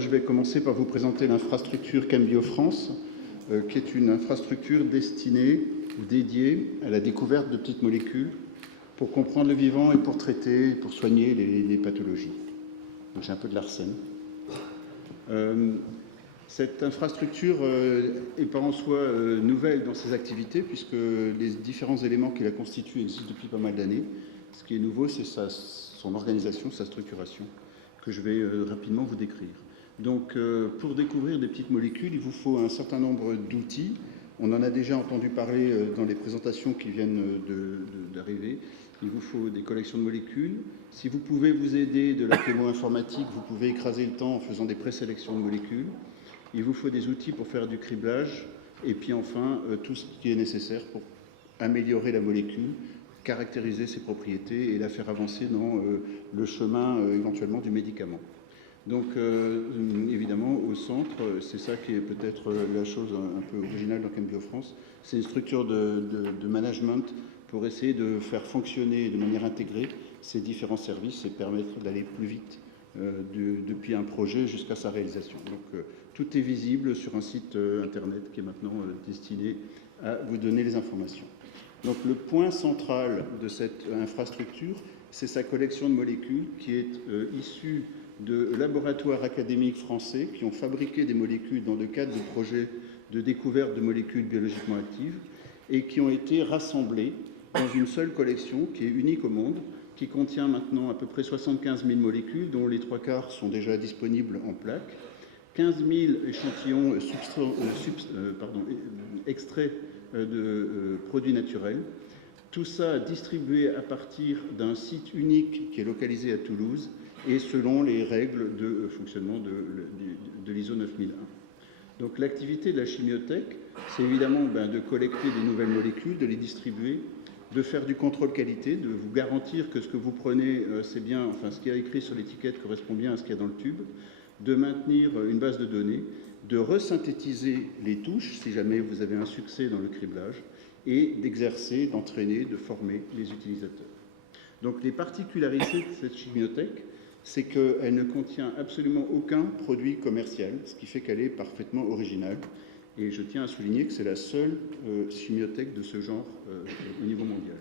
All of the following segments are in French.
moi, je vais commencer par vous présenter l'infrastructure ChemBio-France, qui est une infrastructure destinée ou dédiée à la découverte de petites molécules pour comprendre le vivant et pour traiter, pour soigner les pathologies. Donc j'ai un peu de l'arsène. Cette infrastructure n'est pas en soi nouvelle dans ses activités, puisque les différents éléments qui la constituent existent depuis pas mal d'années. Ce qui est nouveau, c'est son organisation, sa structuration, que je vais rapidement vous décrire. Donc, pour découvrir des petites molécules, il vous faut un certain nombre d'outils. On en a déjà entendu parler dans les présentations qui viennent d'arriver. Il vous faut des collections de molécules. Si vous pouvez vous aider de la chémo-informatique, vous pouvez écraser le temps en faisant des présélections de molécules. Il vous faut des outils pour faire du criblage. Et puis enfin, tout ce qui est nécessaire pour améliorer la molécule, caractériser ses propriétés et la faire avancer dans le chemin éventuellement du médicament. Donc évidemment au centre, c'est ça qui est peut-être la chose un peu originale dans ChemBio-France, c'est une structure de management pour essayer de faire fonctionner de manière intégrée ces différents services et permettre d'aller plus vite depuis un projet jusqu'à sa réalisation. Donc tout est visible sur un site internet qui est maintenant destiné à vous donner les informations. Donc le point central de cette infrastructure, c'est sa collection de molécules qui est issue de laboratoires académiques français qui ont fabriqué des molécules dans le cadre de projets de découverte de molécules biologiquement actives et qui ont été rassemblées dans une seule collection qui est unique au monde, qui contient maintenant à peu près 75 000 molécules, dont les 3/4 sont déjà disponibles en plaques, 15 000 échantillons extraits de produits naturels, tout ça distribué à partir d'un site unique qui est localisé à Toulouse et selon les règles de fonctionnement de l'ISO 9001. Donc l'activité de la chimiothèque, c'est évidemment de collecter des nouvelles molécules, de les distribuer, de faire du contrôle qualité, de vous garantir que ce que vous prenez, c'est bien, enfin ce qu'il y a écrit sur l'étiquette correspond bien à ce qu'il y a dans le tube, de maintenir une base de données, de resynthétiser les touches si jamais vous avez un succès dans le criblage et d'exercer, d'entraîner, de former les utilisateurs. Donc les particularités de cette chimiothèque, c'est qu'elle ne contient absolument aucun produit commercial, ce qui fait qu'elle est parfaitement originale. Et je tiens à souligner que c'est la seule chimiothèque de ce genre au niveau mondial.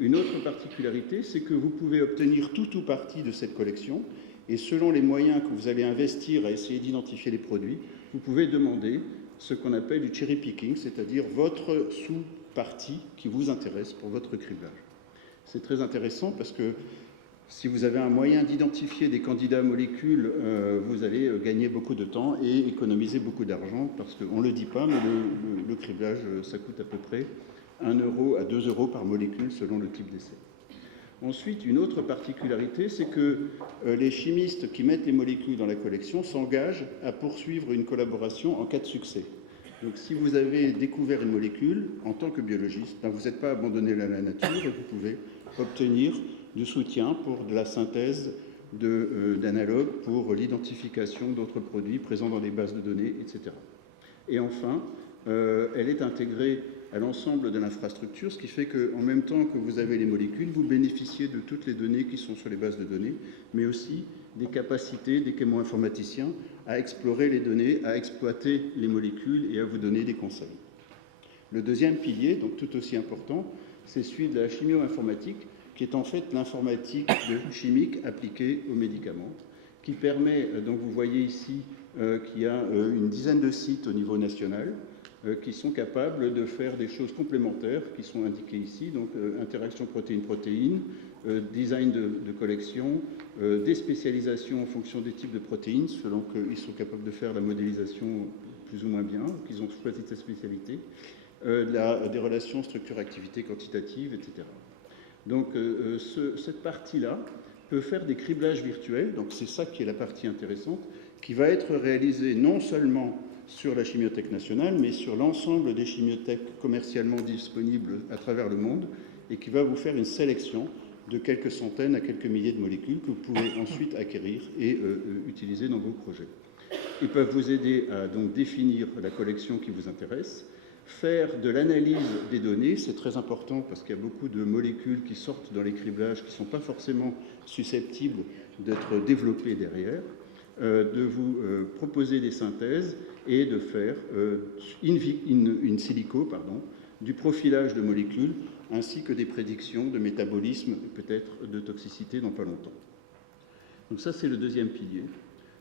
Une autre particularité, c'est que vous pouvez obtenir tout ou partie de cette collection, et selon les moyens que vous allez investir à essayer d'identifier les produits, vous pouvez demander ce qu'on appelle du cherry picking, c'est-à-dire votre sous-partie qui vous intéresse pour votre criblage. C'est très intéressant parce que si vous avez un moyen d'identifier des candidats molécules, vous allez gagner beaucoup de temps et économiser beaucoup d'argent parce qu'on ne le dit pas, mais le criblage, ça coûte à peu près 1 € à 2 € par molécule selon le type d'essai. Ensuite, une autre particularité, c'est que les chimistes qui mettent les molécules dans la collection s'engagent à poursuivre une collaboration en cas de succès. Donc si vous avez découvert une molécule, en tant que biologiste, vous n'êtes pas abandonné à la nature et vous pouvez obtenir du soutien pour de la synthèse d'analogues, pour l'identification d'autres produits présents dans les bases de données, etc. Et enfin, elle est intégrée à l'ensemble de l'infrastructure, ce qui fait qu'en même temps que vous avez les molécules, vous bénéficiez de toutes les données qui sont sur les bases de données, mais aussi des capacités des chémo-informaticiens à explorer les données, à exploiter les molécules et à vous donner des conseils. Le deuxième pilier, donc tout aussi important, c'est celui de la chimio-informatique, qui est en fait l'informatique chimique appliquée aux médicaments, qui permet, donc vous voyez ici qu'il y a une dizaine de sites au niveau national qui sont capables de faire des choses complémentaires qui sont indiquées ici, donc interaction protéine-protéine, design de collection, des spécialisations en fonction des types de protéines, selon qu'ils sont capables de faire la modélisation plus ou moins bien, qu'ils ont choisi cette spécialité, des relations structure-activité quantitative, etc. Donc cette partie-là peut faire des criblages virtuels, donc c'est ça qui est la partie intéressante, qui va être réalisée non seulement sur la Chimiothèque nationale, mais sur l'ensemble des chimiothèques commercialement disponibles à travers le monde, et qui va vous faire une sélection de quelques centaines à quelques milliers de molécules que vous pouvez ensuite acquérir et utiliser dans vos projets. Ils peuvent vous aider à donc définir la collection qui vous intéresse, faire de l'analyse des données, c'est très important parce qu'il y a beaucoup de molécules qui sortent dans les criblages qui ne sont pas forcément susceptibles d'être développées derrière, de vous proposer des synthèses et de faire in silico du profilage de molécules ainsi que des prédictions de métabolisme et peut-être de toxicité dans pas longtemps. Donc ça, c'est le deuxième pilier.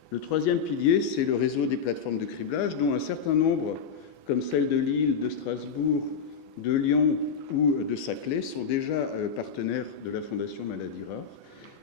Le troisième pilier, c'est le réseau des plateformes de criblage, dont un certain nombre, comme celle de Lille, de Strasbourg, de Lyon ou de Saclay, sont déjà partenaires de la Fondation Maladies Rares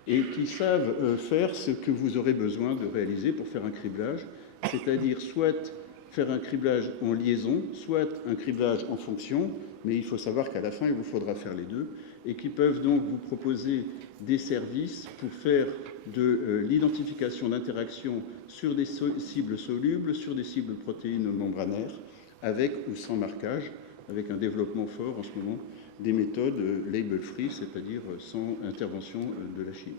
et qui savent faire ce que vous aurez besoin de réaliser pour faire un criblage, c'est-à-dire soit faire un criblage en liaison, soit un criblage en fonction, mais il faut savoir qu'à la fin, il vous faudra faire les deux, et qui peuvent donc vous proposer des services pour faire de l'identification d'interaction sur des cibles solubles, sur des cibles protéines membranaires, avec ou sans marquage, avec un développement fort en ce moment des méthodes label-free, c'est-à-dire sans intervention de la chimie.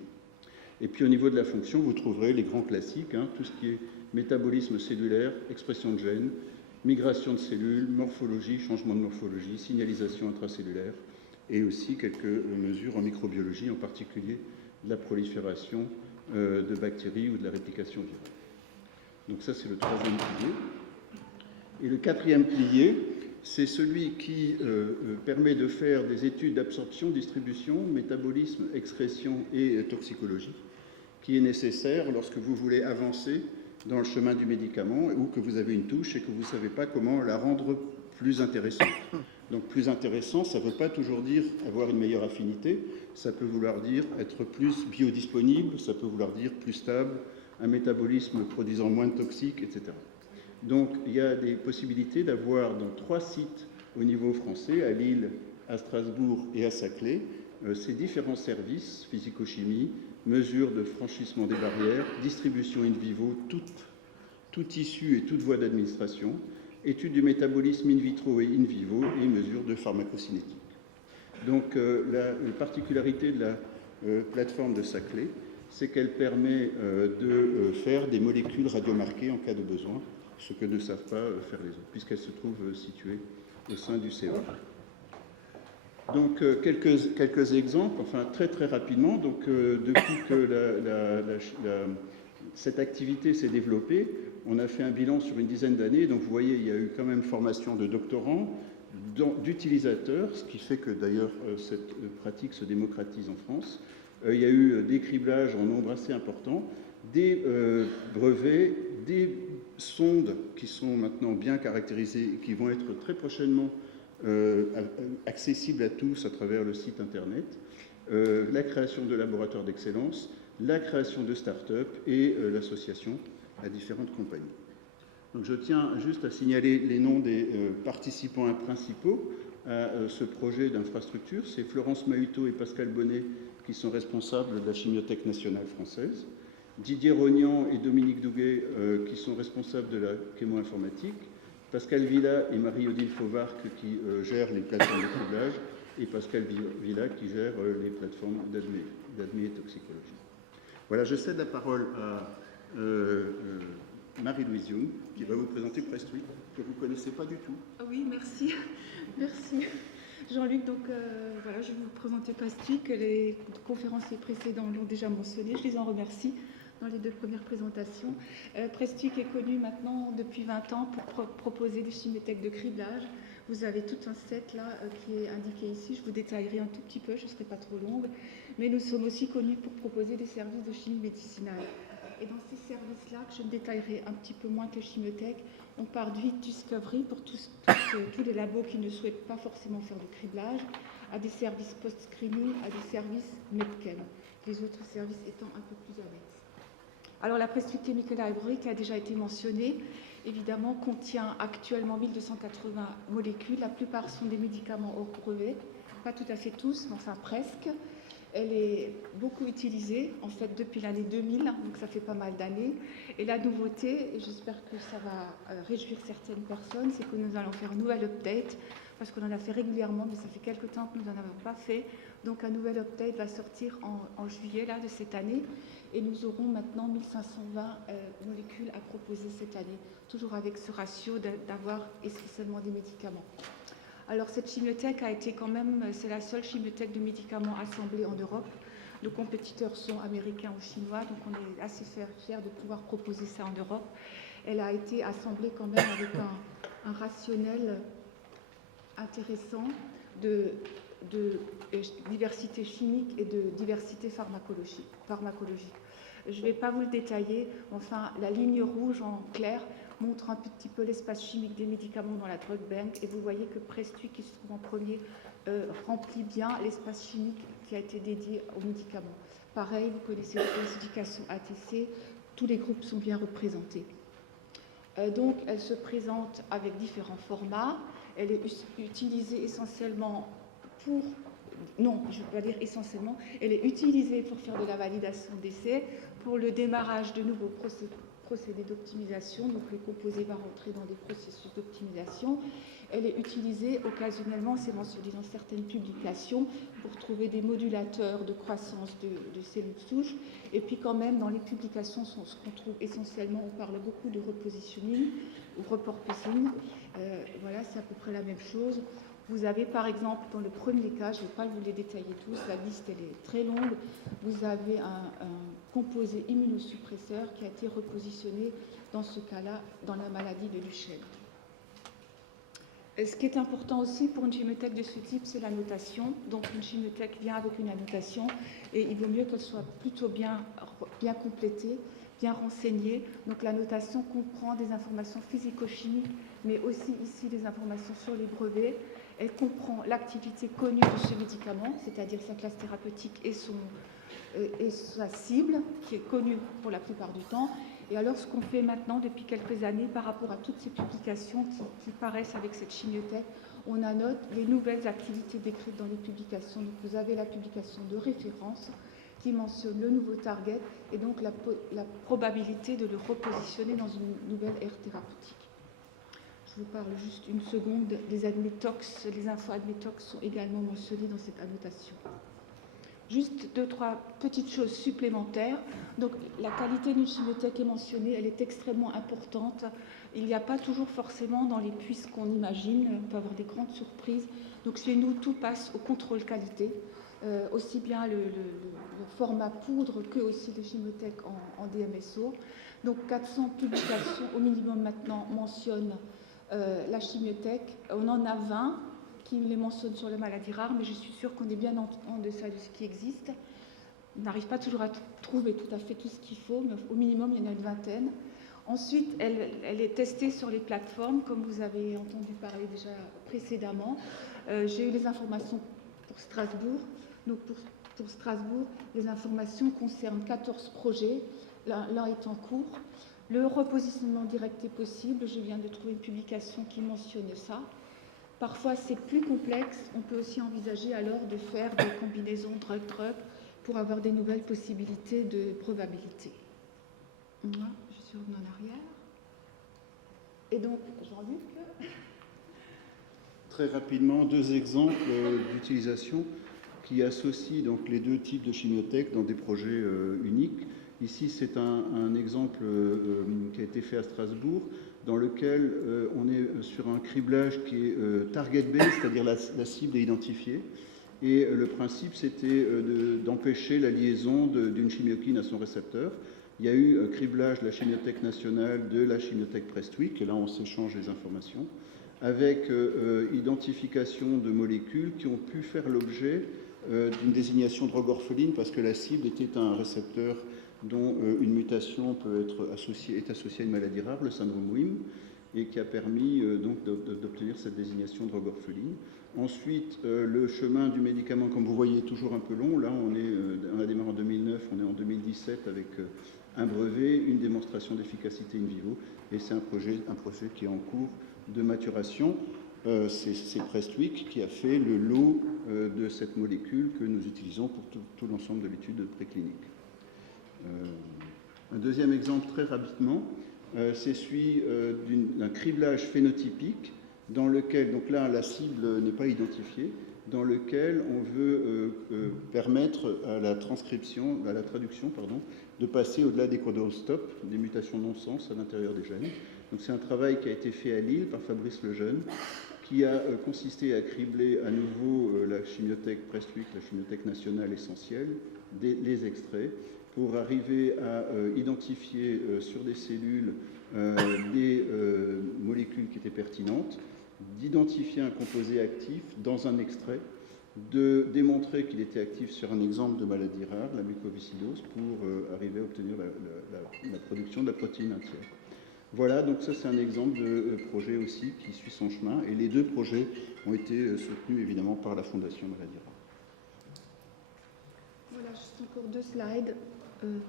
Et puis au niveau de la fonction, vous trouverez les grands classiques, tout ce qui est métabolisme cellulaire, expression de gènes, migration de cellules, morphologie, changement de morphologie, signalisation intracellulaire, et aussi quelques mesures en microbiologie, en particulier de la prolifération de bactéries ou de la réplication virale. Donc ça, c'est le troisième pilier. Et le quatrième pilier, c'est celui qui permet de faire des études d'absorption, distribution, métabolisme, excrétion et toxicologie, qui est nécessaire lorsque vous voulez avancer dans le chemin du médicament ou que vous avez une touche et que vous ne savez pas comment la rendre plus intéressante. Donc plus intéressant, ça ne veut pas toujours dire avoir une meilleure affinité, ça peut vouloir dire être plus biodisponible, ça peut vouloir dire plus stable, un métabolisme produisant moins de toxiques, etc. Donc il y a des possibilités d'avoir dans 3 sites au niveau français, à Lille, à Strasbourg et à Saclay, ces différents services, physico-chimie, mesures de franchissement des barrières, distribution in vivo, tout issue et toute voie d'administration, études du métabolisme in vitro et in vivo et mesures de pharmacocinétique. Donc la particularité de la plateforme de Saclay, c'est qu'elle permet de faire des molécules radiomarquées en cas de besoin, ce que ne savent pas faire les autres, puisqu'elles se trouvent situées au sein du CEA. Donc quelques exemples, enfin très très rapidement. Donc depuis que cette activité s'est développée, on a fait un bilan sur une dizaine d'années. Donc vous voyez, il y a eu quand même formation de doctorants, d'utilisateurs, ce qui fait que d'ailleurs cette pratique se démocratise en France. Il y a eu des criblages en nombre assez important, des brevets, des sondes qui sont maintenant bien caractérisées et qui vont être très prochainement accessibles à tous à travers le site internet, la création de laboratoires d'excellence, la création de start-up et l'association à différentes compagnies. Donc je tiens juste à signaler les noms des participants principaux à ce projet d'infrastructure. C'est Florence Mahutot et Pascal Bonnet qui sont responsables de la Chimiothèque nationale française, Didier Rognan et Dominique Douguet qui sont responsables de la chémo-informatique, Pascal Villa et Marie-Odile Fauvarc qui gèrent les plateformes de criblage, et Pascal Villa qui gère les plateformes d'ADME et toxicologie. Voilà, je cède la parole à Marie-Louise Young, qui va vous présenter Prestweek, que vous ne connaissez pas du tout. Ah oui, merci. Merci. Jean-Luc, donc voilà, je vais vous présenter Prestweek. Les conférenciers précédents l'ont déjà mentionné, je les en remercie dans les 2 premières présentations. Prestweek est connu maintenant depuis 20 ans pour proposer des chimiothèques de criblage. Vous avez tout un set là qui est indiqué ici, je vous détaillerai un tout petit peu, je ne serai pas trop longue, mais nous sommes aussi connus pour proposer des services de chimie médicinale. Et dans ces services-là, que je détaillerai un petit peu moins que chimiothèque, on part du discovery pour tous les labos qui ne souhaitent pas forcément faire de criblage, à des services post-screening, à des services medchem, les autres services étant un peu plus annexes. Alors la Prestweek Chemical Library, qui a déjà été mentionnée, évidemment contient actuellement 1280 molécules. La plupart sont des médicaments hors brevet, pas tout à fait tous, mais enfin presque. Elle est beaucoup utilisée, en fait, depuis l'année 2000, donc ça fait pas mal d'années. Et la nouveauté, et j'espère que ça va réjouir certaines personnes, c'est que nous allons faire un nouvel update, parce qu'on en a fait régulièrement, mais ça fait quelques temps que nous n'en avons pas fait. Donc un nouvel update va sortir en juillet là, de cette année, et nous aurons maintenant 1520 molécules à proposer cette année, toujours avec ce ratio d'avoir essentiellement des médicaments. Alors cette chimiothèque a été quand même, c'est la seule chimiothèque de médicaments assemblée en Europe. Nos compétiteurs sont américains ou chinois, donc on est assez fiers de pouvoir proposer ça en Europe. Elle a été assemblée quand même avec un rationnel intéressant de diversité chimique et de diversité pharmacologique. Je ne vais pas vous le détailler, enfin la ligne rouge en clair montre un petit peu l'espace chimique des médicaments dans la drug bank, et vous voyez que Prestwick, qui se trouve en premier, remplit bien l'espace chimique qui a été dédié aux médicaments. Pareil, vous connaissez la classification ATC, tous les groupes sont bien représentés. Donc elle se présente avec différents formats, elle est utilisée essentiellement pour... Non, je ne vais pas dire essentiellement, elle est utilisée pour faire de la validation d'essais, pour le démarrage de nouveaux procédés d'optimisation, donc le composé va rentrer dans des processus d'optimisation. Elle est utilisée occasionnellement, c'est mentionné dans certaines publications, pour trouver des modulateurs de croissance de cellules souches. Et puis quand même, dans les publications, ce qu'on trouve essentiellement, on parle beaucoup de repositioning ou repurposing. Voilà, c'est à peu près la même chose. Vous avez par exemple, dans le premier cas, je ne vais pas vous les détailler tous, la liste elle est très longue, vous avez un composé immunosuppresseur qui a été repositionné dans ce cas-là, dans la maladie de Duchenne. Ce qui est important aussi pour une chimiothèque de ce type, c'est la notation. Donc une chimiothèque vient avec une annotation et il vaut mieux qu'elle soit plutôt bien complétée, bien renseignée. Donc la notation comprend des informations physico-chimiques, mais aussi ici des informations sur les brevets. Elle comprend l'activité connue de ce médicament, c'est-à-dire sa classe thérapeutique et sa cible, qui est connue pour la plupart du temps. Et alors, ce qu'on fait maintenant, depuis quelques années, par rapport à toutes ces publications qui paraissent avec cette chimiothèque, on annote les nouvelles activités décrites dans les publications. Donc, vous avez la publication de référence qui mentionne le nouveau target et donc la probabilité de le repositionner dans une nouvelle aire thérapeutique. Je vous parle juste une seconde des admetox. Les infos admetox sont également mentionnées dans cette annotation. Juste 2-3 petites choses supplémentaires. Donc, la qualité d'une chimiothèque est mentionnée, elle est extrêmement importante. Il n'y a pas toujours forcément dans les puces qu'on imagine, on peut avoir des grandes surprises. Donc, chez nous, tout passe au contrôle qualité, aussi bien le format poudre que aussi les chimiothèques en DMSO. Donc, 400 publications au minimum maintenant mentionnent la chimiothèque. On en a 20 qui les mentionnent sur les maladies rares, mais je suis sûre qu'on est bien en deçà de ce qui existe. On n'arrive pas toujours à trouver tout à fait tout ce qu'il faut, mais au minimum, il y en a une vingtaine. Ensuite, elle est testée sur les plateformes, comme vous avez entendu parler déjà précédemment. J'ai eu les informations pour Strasbourg. Donc, pour Strasbourg, les informations concernent 14 projets. L'un est en cours. Le repositionnement direct est possible. Je viens de trouver une publication qui mentionne ça. Parfois, c'est plus complexe. On peut aussi envisager alors de faire des combinaisons drug-drug pour avoir des nouvelles possibilités de probabilité. Moi, je suis revenue en arrière. Et donc, Jean-Luc. Très rapidement, 2 exemples d'utilisation qui associent donc les 2 types de chimiothèques dans des projets uniques. Ici, c'est un exemple qui a été fait à Strasbourg, dans lequel on est sur un criblage qui est target-based, c'est-à-dire la cible est identifiée. Et le principe, c'était d'empêcher la liaison d'une chimiokine à son récepteur. Il y a eu criblage de la chimiothèque nationale, de la chimiothèque Prestwick, et là on s'échange les informations, avec identification de molécules qui ont pu faire l'objet d'une désignation drogue orpheline, parce que la cible était un récepteur dont une mutation est associée à une maladie rare, le syndrome WHIM, et qui a permis donc d'obtenir cette désignation drogue orpheline. Ensuite, le chemin du médicament, comme vous voyez, est toujours un peu long. Là, on a démarré en 2009, on est en 2017 avec un brevet, une démonstration d'efficacité in vivo, et c'est un projet qui est en cours de maturation. C'est Prestwick qui a fait le lot de cette molécule que nous utilisons pour tout l'ensemble de l'étude préclinique. Un deuxième exemple très rapidement, c'est celui d'un criblage phénotypique dans lequel, donc là la cible n'est pas identifiée, dans lequel on veut permettre à la traduction, de passer au-delà des codon-stop, des mutations non-sens à l'intérieur des gènes. Donc c'est un travail qui a été fait à Lille par Fabrice Lejeune, qui a consisté à cribler à nouveau la la chimiothèque Prestwick, la chimiothèque nationale essentielle, les extraits, pour arriver à identifier sur des cellules des molécules qui étaient pertinentes, d'identifier un composé actif dans un extrait, de démontrer qu'il était actif sur un exemple de maladie rare, la mucoviscidose, pour arriver à obtenir la production de la protéine entière. Voilà, donc ça c'est un exemple de projet aussi qui suit son chemin, et les deux projets ont été soutenus évidemment par la Fondation Maladie Rare. Voilà, juste encore 2 slides. Pardon.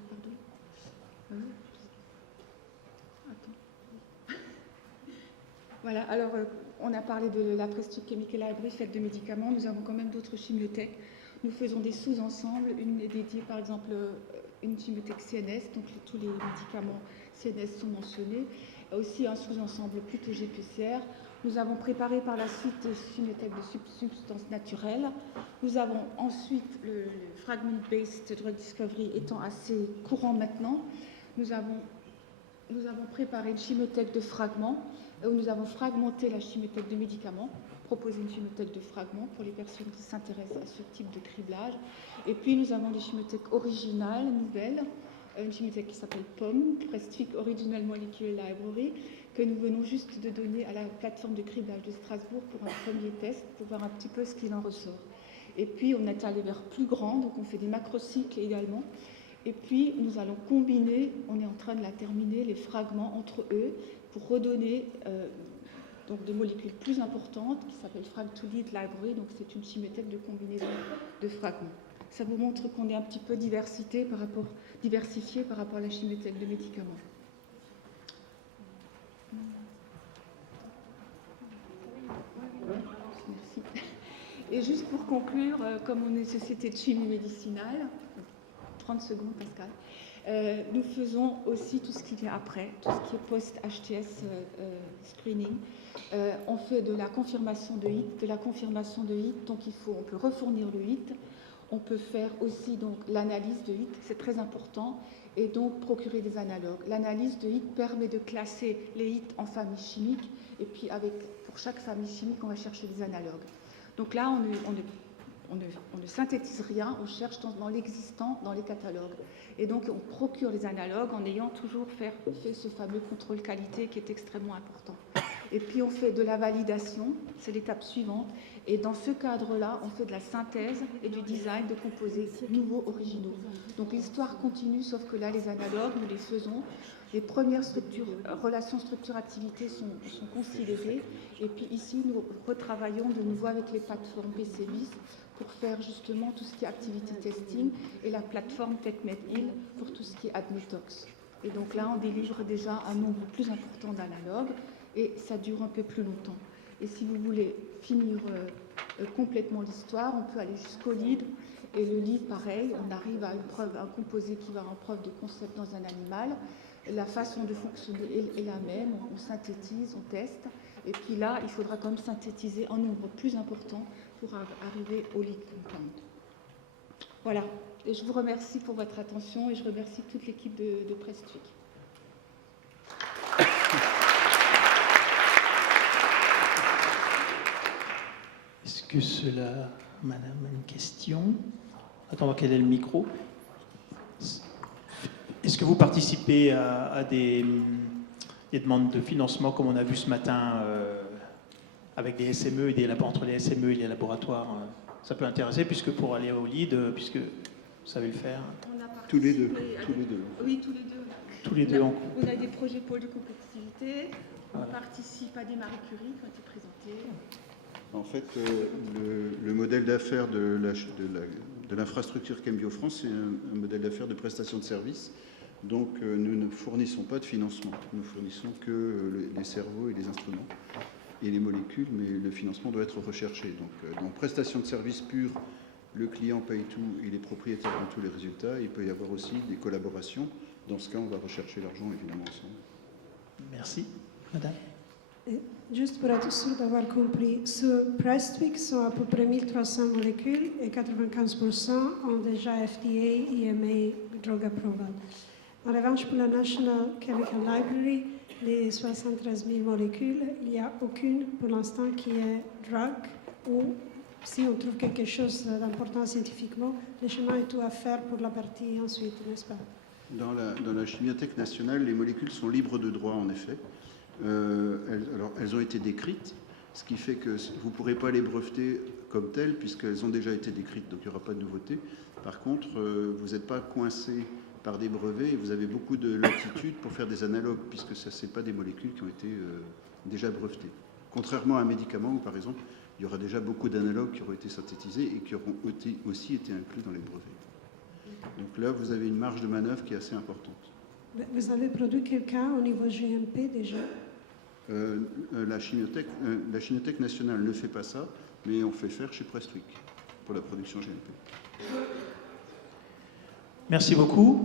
Attends. Voilà, alors on a parlé de la Prestwick Chemical Library faite de médicaments. Nous avons quand même d'autres chimiothèques. Nous faisons des sous-ensembles. Une est dédiée par exemple une chimiothèque CNS, donc tous les médicaments CNS sont mentionnés. Aussi un sous-ensemble plutôt GPCR. Nous avons préparé par la suite des chimiothèques de substances naturelles. Nous avons ensuite le fragment-based drug discovery étant assez courant maintenant. Nous avons préparé une chimiothèque de fragments où nous avons fragmenté la chimiothèque de médicaments, proposé une chimiothèque de fragments pour les personnes qui s'intéressent à ce type de criblage. Et puis nous avons des chimiothèques originales, nouvelles, une chimiothèque qui s'appelle POM, Prestwick Original Molecule Library, que nous venons juste de donner à la plateforme de criblage de Strasbourg pour un premier test, pour voir un petit peu ce qu'il en ressort. Et puis on est allé vers plus grand, donc on fait des macrocycles également. Et puis nous allons combiner, on est en train de la terminer, les fragments entre eux pour redonner donc des molécules plus importantes qui s'appellent Frag2Lead Library, donc c'est une chimiothèque de combinaison de fragments. Ça vous montre qu'on est un petit peu diversifié par rapport à la chimiothèque de médicaments. Merci. Et juste pour conclure, comme on est une société de chimie médicinale, 30 secondes Pascal, nous faisons aussi tout ce qui vient après, tout ce qui est post-HTS screening. On fait de la confirmation de hit, donc on peut refournir le hit. On peut faire aussi donc l'analyse de hit, c'est très important, et donc procurer des analogues. L'analyse de hit permet de classer les hits en familles chimiques, et puis pour chaque famille chimique, on va chercher des analogues. Donc là, on ne synthétise rien, on cherche dans l'existant, dans les catalogues. Et donc, on procure les analogues en ayant toujours fait ce fameux contrôle qualité qui est extrêmement important. Et puis, on fait de la validation, c'est l'étape suivante. Et dans ce cadre-là, on fait de la synthèse et du design de composés nouveaux, originaux. Donc, l'histoire continue, sauf que là, les analogues, nous les faisons. Les premières relations structure-activité sont considérées. Et puis ici, nous retravaillons de nouveau avec les plateformes PCBIS pour faire justement tout ce qui est activity testing et la plateforme TechMedIll pour tout ce qui est admetox. Et donc là, on délivre déjà un nombre plus important d'analogues et ça dure un peu plus longtemps. Et si vous voulez finir complètement l'histoire, on peut aller jusqu'au lead. Et le lead, pareil, on arrive à un composé qui va en preuve de concept dans un animal. La façon de fonctionner est la même, on synthétise, on teste, et puis là, il faudra quand même synthétiser un nombre plus important pour arriver au lead compound. Voilà, et je vous remercie pour votre attention et je remercie toute l'équipe de Prestwick. Est-ce que cela, madame, a une question? Attends, quel est le micro? Est-ce que vous participez à des demandes de financement, comme on a vu ce matin, avec des SME et entre les SME et les laboratoires? Ça peut intéresser, puisque pour aller au lead, puisque vous savez le faire. Tous les deux. Oui, tous les deux. Tous les deux. On a des projets pôles de compétitivité, voilà. On participe à des Marie Curie qui ont été présentés. En fait, le modèle d'affaires de l'infrastructure Chembio France, c'est un modèle d'affaires de prestation de services. Donc, nous ne fournissons pas de financement. Nous fournissons que les cerveaux et les instruments et les molécules, mais le financement doit être recherché. Donc, dans prestation de services pure, le client paye tout, il est propriétaire de tous les résultats. Il peut y avoir aussi des collaborations. Dans ce cas, on va rechercher l'argent, évidemment, ensemble. Merci. Madame. Juste pour être sûr d'avoir compris, sur Prestwick sont à peu près 1300 molécules et 95% ont déjà FDA, EMA, Drug Approval. En revanche, pour la National Chemical Library, les 73 000 molécules, il n'y a aucune pour l'instant qui est drug ou si on trouve quelque chose d'important scientifiquement, le chemin est tout à faire pour la partie ensuite, n'est-ce pas? Dans la Chimiothèque nationale, les molécules sont libres de droit, en effet. Elles ont été décrites, ce qui fait que vous ne pourrez pas les breveter comme telles, puisqu'elles ont déjà été décrites, donc il n'y aura pas de nouveauté. Par contre, vous n'êtes pas coincé par des brevets et vous avez beaucoup de latitude pour faire des analogues, puisque ce n'est pas des molécules qui ont été déjà brevetées. Contrairement à un médicament où, par exemple, il y aura déjà beaucoup d'analogues qui auront été synthétisés et qui auront aussi été inclus dans les brevets. Donc là, vous avez une marge de manœuvre qui est assez importante. Vous avez produit quelqu'un au niveau GMP déjà? La Chimiothèque nationale ne fait pas ça, mais on fait faire chez Prestwick pour la production GMP. Merci beaucoup.